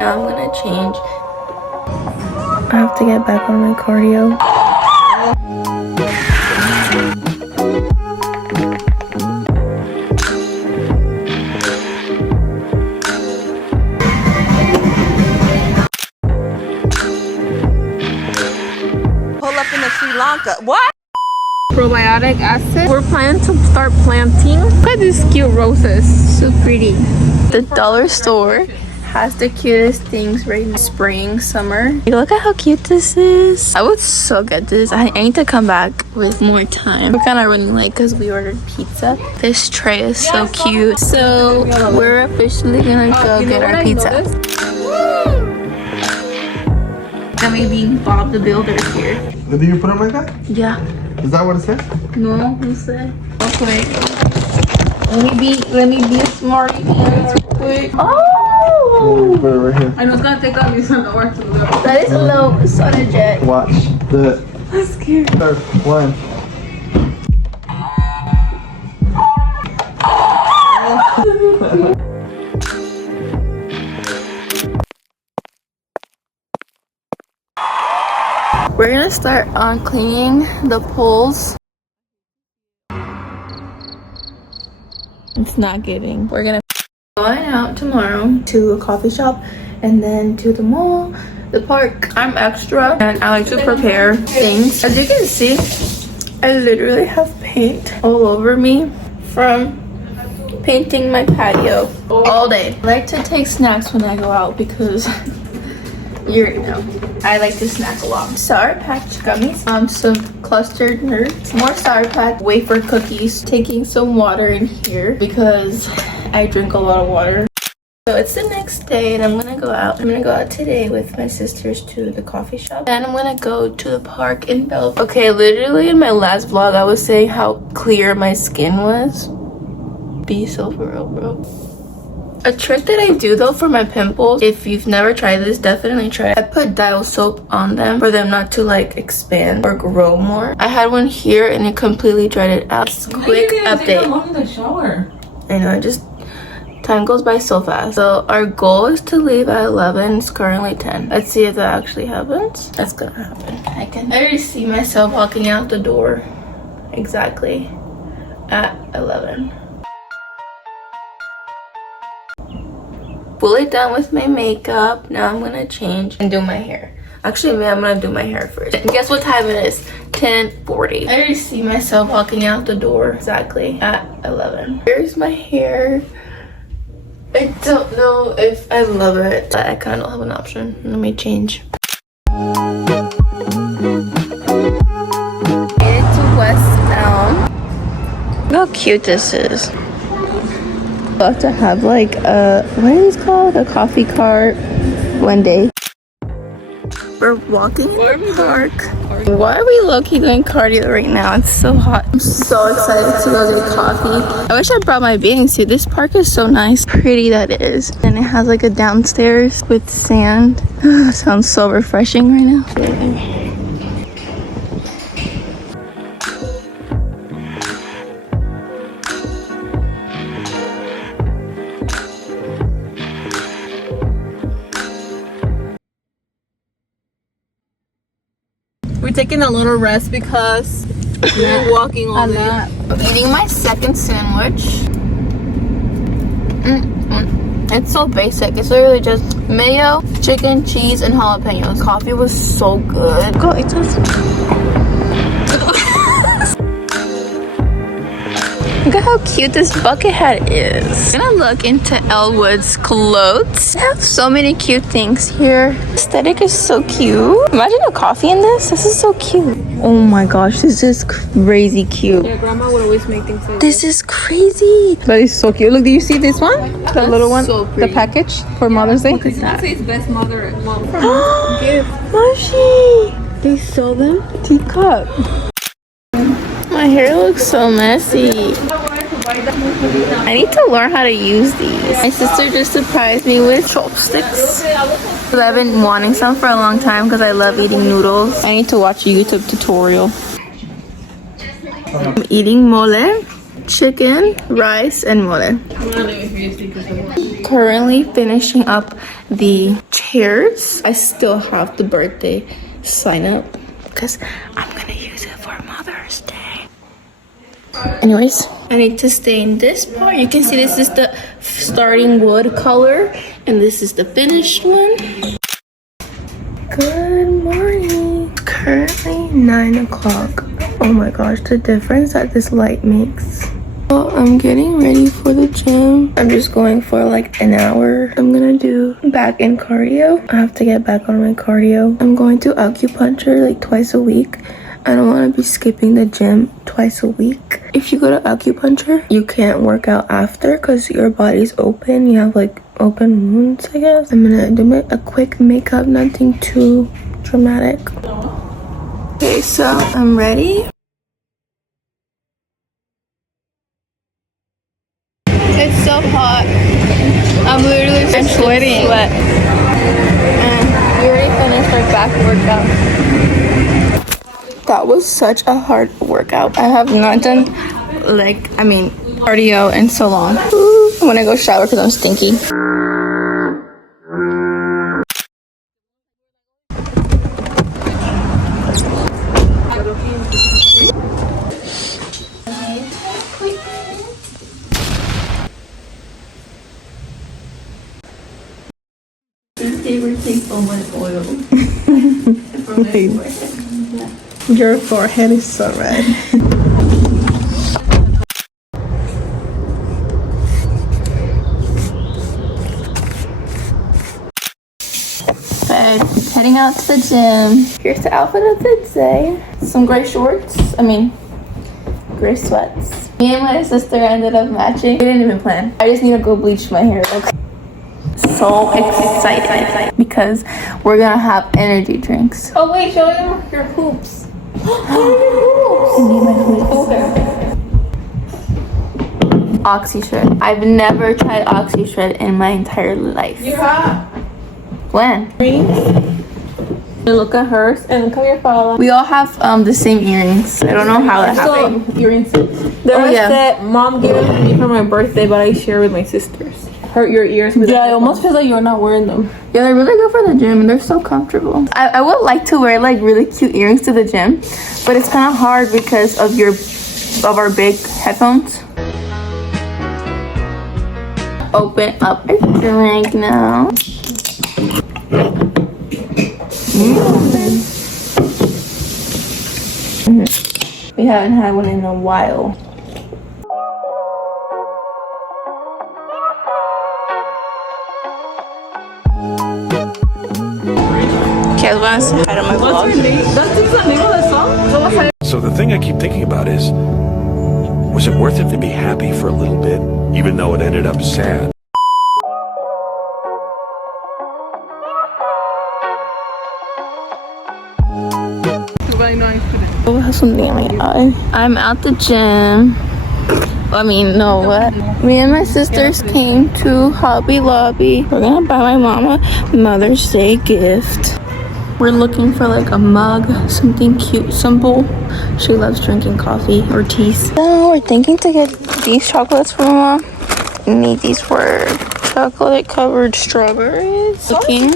Now I'm gonna change. I have to get back on my cardio. Pull up in the Sri Lanka. What? Probiotic acid. We're planning to start planting. Look at these cute roses. So pretty. The dollar store has the cutest things right now. Spring, summer. Look at how cute this is. I would so get this. I need to come back with more time. We're kind of running late because we ordered pizza. This tray is so cute. So we're officially gonna go get our pizza. And maybe Bob the Builder is here. Did you put them like that? Yeah. Is that what it says? No, who said? Okay. Let me be a smarty pants real quick. Oh! Put it right here. I know it's gonna take out these on the work to the That is a low soda jet. Watch the. I'm scared. One. We're gonna start on cleaning the poles. It's not giving. We're gonna going out tomorrow to a coffee shop and then to the mall, the park. I'm extra and I like to prepare things. As you can see, I literally have paint all over me from painting my patio all day. I like to take snacks when I go out because you know, I like to snack a lot. Sour Patch gummies, some clustered nerds, more Sour Patch wafer cookies, taking some water in here because I drink a lot of water. So it's the next day and I'm gonna go out. I'm gonna go out today with my sisters to the coffee shop. Then I'm gonna go to the park in Bellevue. Okay, literally in my last vlog, I was saying how clear my skin was. Be so for real, bro. A trick that I do though for my pimples, if you've never tried this, definitely try it. I put dial soap on them for them not to like expand or grow more. I had one here and it completely dried it out. Quick update. Take long in the shower? I know, time goes by so fast. So our goal is to leave at 11. It's currently 10. Let's see if that actually happens. That's gonna happen. I already see myself walking out the door exactly at 11. Fully done with my makeup. Now I'm gonna change and do my hair. Actually, I'm gonna do my hair first. And guess what time it is? 10:40. I already see myself walking out the door exactly at 11. Here's my hair. I don't know if I love it, but I kind of don't have an option. Let me change. Made it to West Elm. Look how cute this is. We'll have to have like a, what is it called? A coffee cart one day. We're walking in the park. Why are we low-key doing cardio right now? It's so hot. I'm so excited to go get coffee. I wish I brought my bathing suit. This park is so nice. Pretty that it is. And it has like a downstairs with sand. Sounds so refreshing right now. We're taking a little rest because we're walking all day. I'm eating my second sandwich. It's so basic. It's literally just mayo, chicken, cheese, and jalapenos. Coffee was so good. Go, it just... Look at how cute this bucket hat is. I'm gonna look into Elwood's clothes. They have so many cute things here. The aesthetic is so cute. Imagine a coffee in this. This is so cute. Oh my gosh, this is crazy cute. Yeah, grandma would always make things like this. Is crazy. That is so cute. Look, do you see this one? The little one, so the package for Mother's Day. Look at that. It's best mother mom gift. Moshi, they sell them teacup. My hair looks so messy. I need to learn how to use these. My sister just surprised me with chopsticks. I've been wanting some for a long time because I love eating noodles. I need to watch a YouTube tutorial. I'm eating mole. chicken, rice, and mole. Currently finishing up the chairs. I still have the birthday sign up because I'm gonna use it for Mother's Day. Anyways, I need to stain this part. You can see this is the starting wood color and this is the finished one. Good morning. Currently 9 o'clock. Oh my gosh, the difference that this light makes. Well, I'm getting ready for the gym. I'm just going for like an hour. I'm gonna do back and cardio. I have to get back on my cardio. I'm going to acupuncture like twice a week. I don't want to be skipping the gym twice a week. If you go to acupuncture, you can't work out after because your body's open. You have like open wounds, I guess. I'm gonna do a quick makeup, nothing too dramatic. Okay, so I'm ready. It's so hot. I'm literally sweating. Sweat. And we already finished our back workout. That was such a hard workout. I have not done cardio in so long. Ooh, I want to go shower because I'm stinky. Favorite thing on my oil. Your forehead is so red. But heading out to the gym. Here's the outfit of the day. Some gray shorts. Gray sweats. Me and my sister ended up matching. We didn't even plan. I just need to go bleach my hair. So excited because we're gonna have energy drinks. Oh wait, show them your hoops. I need my hoops. Okay. Oxy-Shred. I've never tried Oxy-Shred in my entire life. You have. When? Look at hers and come here, Paula. We all have the same earrings. I don't know how that happened. Earrings. There was that mom gave them to me for my birthday, but I share with my sisters. Hurt your ears with it almost feels like you're not wearing them. Yeah, they're really good for the gym. They're so comfortable. I would like to wear like really cute earrings to the gym, but it's kind of hard because of our big headphones. Open up a drink now. We haven't had one in a while. Okay, I was gonna say hi to my vlog. What's your name? That's the name of the song? So the thing I keep thinking about is, was it worth it to be happy for a little bit, even though it ended up sad? I have something in my eye. I'm at the gym. Me and my sisters came to Hobby Lobby. We're gonna buy my mama Mother's Day gift. We're looking for like a mug, something cute, simple. She loves drinking coffee or tea. So we're thinking to get these chocolates for mama. We need these for chocolate covered strawberries. Looking.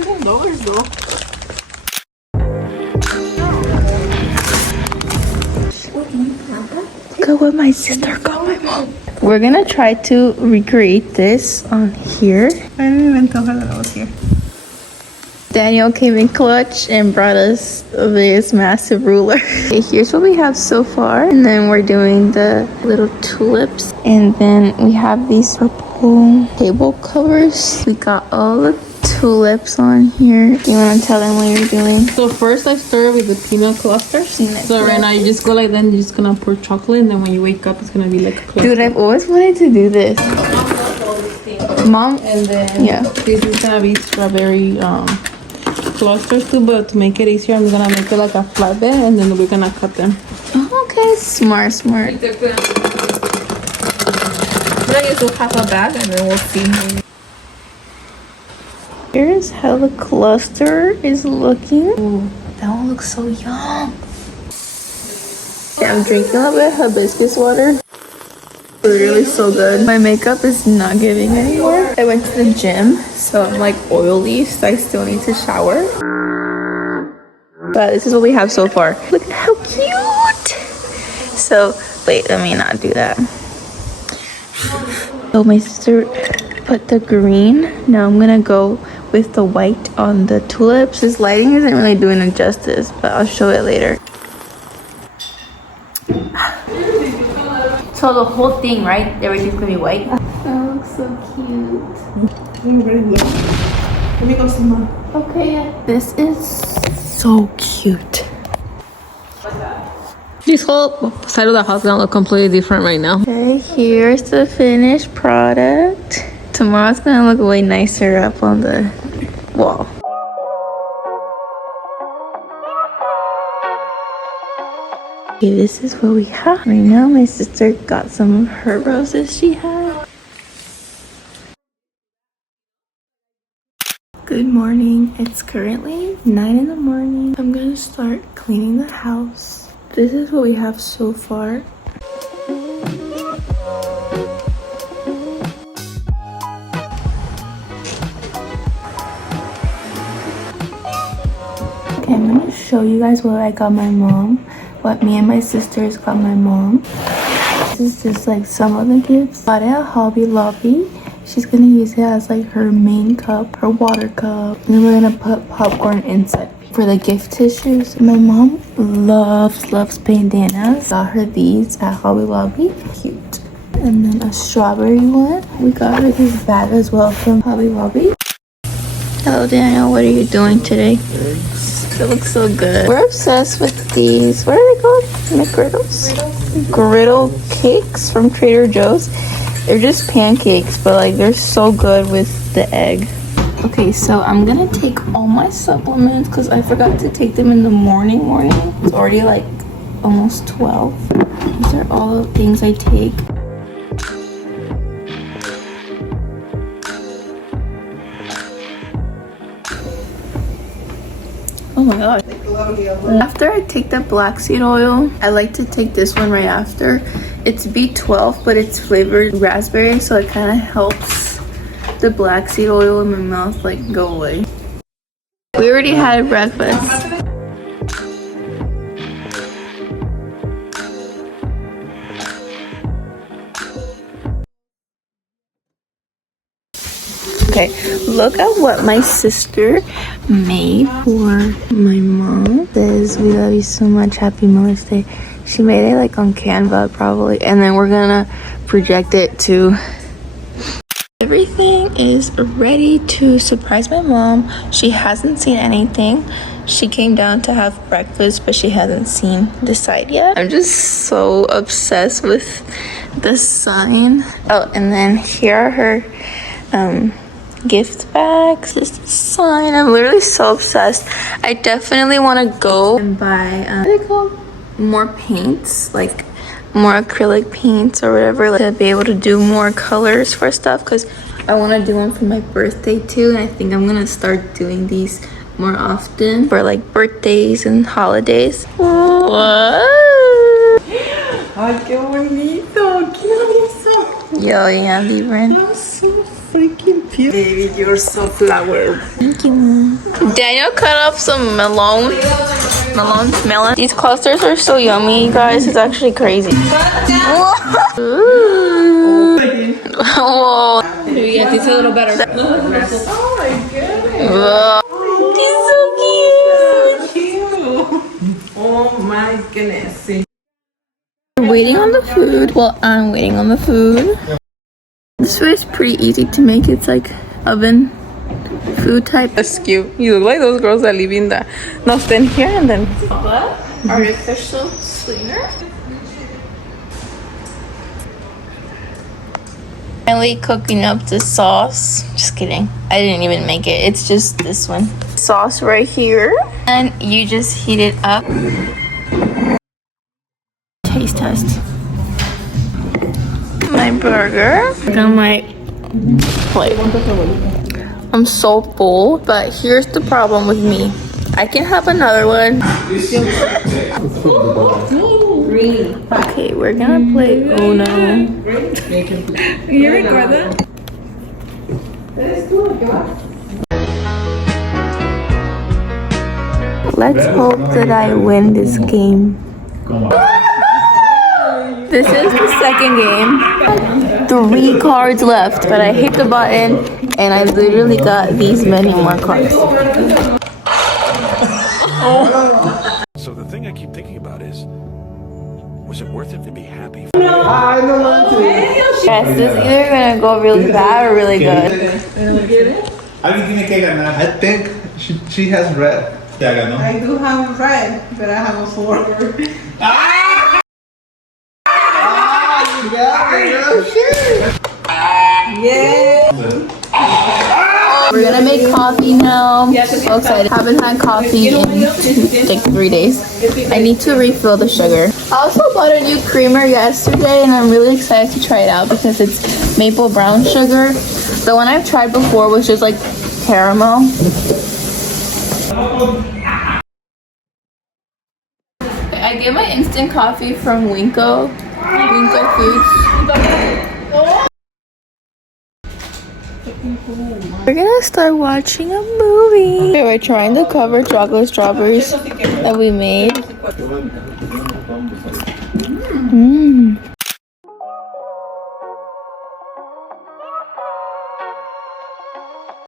Go with my sister, go with my mom. We're gonna try to recreate this on here. I didn't even tell her that I was here. Daniel came in clutch and brought us this massive ruler. Okay, here's what we have so far. And then we're doing the little tulips. And then we have these purple table covers. We got all the tulips on here. You want to tell them what you're doing? So first I started with the peanut clusters. So right now you just go like that and you're just gonna pour chocolate, and then when you wake up it's gonna be like a cluster. Dude, I've always wanted to do this. Mom? And then this is gonna be strawberry clusters too, but to make it easier I'm gonna make it like a flatbed and then we're gonna cut them. Oh, okay, smart. I'm gonna use half a bag and then we'll see. Here's how the cluster is looking. Ooh, that one looks so yum. Okay, I'm drinking a little bit of hibiscus water. Literally so good. My makeup is not giving anymore. I went to the gym, so I'm like oily, so I still need to shower. But this is what we have so far. Look at how cute. So wait, let me not do that. So my sister put the green. Now I'm gonna go with the white on the tulips. This lighting isn't really doing it justice, but I'll show it later. So the whole thing, right? Everything's gonna be white. That looks so cute. Let me go see mom. Okay. This is so cute. This whole side of the house is gonna look completely different right now. Okay, here's the finished product. Tomorrow's gonna look way nicer up on the wall. Okay, this is what we have. Right now, my sister got some of her roses she had. Good morning. It's currently 9 in the morning. I'm gonna start cleaning the house. This is what we have so far. Okay, I'm gonna show you guys what I got my mom. What me and my sisters got my mom. This is just like some of the gifts. Got it at Hobby Lobby. She's gonna use it as like her main cup, her water cup. And then we're gonna put popcorn inside. For the gift tissues, my mom loves bandanas. Got her these at Hobby Lobby. Cute. And then a strawberry one. We got her this bag as well from Hobby Lobby. Hello Daniel, what are you doing today? It looks so good. We're obsessed with these. What are they called? McGriddles? Griddle cakes from Trader Joe's. They're just pancakes, but like they're so good with the egg. Okay, so I'm gonna take all my supplements because I forgot to take them in the morning. It's already like almost 12. These are all the things I take. Oh my god. After I take the black seed oil, I like to take this one right after. It's B12, but it's flavored raspberry, so it kind of helps the black seed oil in my mouth like go away. We already had breakfast. Okay, look at what my sister made for my mom. It says, "We love you so much, happy Mother's Day." She made it like on Canva probably, and then we're gonna project it too. Everything is ready to surprise my mom. She hasn't seen anything. She came down to have breakfast, but she hasn't seen the side yet. I'm just so obsessed with the sign. Oh, and then here are her gift bags. This is the sign. I'm literally so obsessed. I definitely want to go and buy what are they called? More paints, like more acrylic paints or whatever, like, to be able to do more colors for stuff, because I want to do one for my birthday too, and I think I'm gonna start doing these more often for like birthdays and holidays. What? Ay, qué bonito. ¿Quién hizo? Yo, yeah, Libran. You're so freaking cute. Baby, you're so flower. Thank you. Daniel cut up some melon. These clusters are so yummy, you guys. It's actually crazy. Ooh. Whoa. Yeah, this is a little better. Oh my goodness. Whoa. He's so cute. Oh my goodness. We're waiting on the food. Well, I'm waiting on the food. This food is pretty easy to make. It's like oven food type. That's cute. You look like those girls that live in the north end here and then. What? Artificial sweetener? Finally cooking up the sauce. Just kidding. I didn't even make it. It's just this one. Sauce right here. And you just heat it up. Taste test. My burger. On my plate. I'm so full, but here's the problem with me. I can have another one. Okay, we're gonna play Uno. You record that? Let's hope that I win this game. This is the second game. 3 cards left, but I hit the button and I literally got these many more cards. So the thing I keep thinking about is, was it worth it to be happy? Yes, this is either gonna go really bad or really good. I think she has red. I do have red, but I have a 4. We're gonna make coffee now. So excited. Haven't had coffee in like 3 days. I need to refill the sugar. I also bought a new creamer yesterday and I'm really excited to try it out because it's maple brown sugar. The one I've tried before was just like caramel. I get my instant coffee from Winko Foods. We're gonna start watching a movie. Okay, we're trying to cover chocolate strawberries that we made.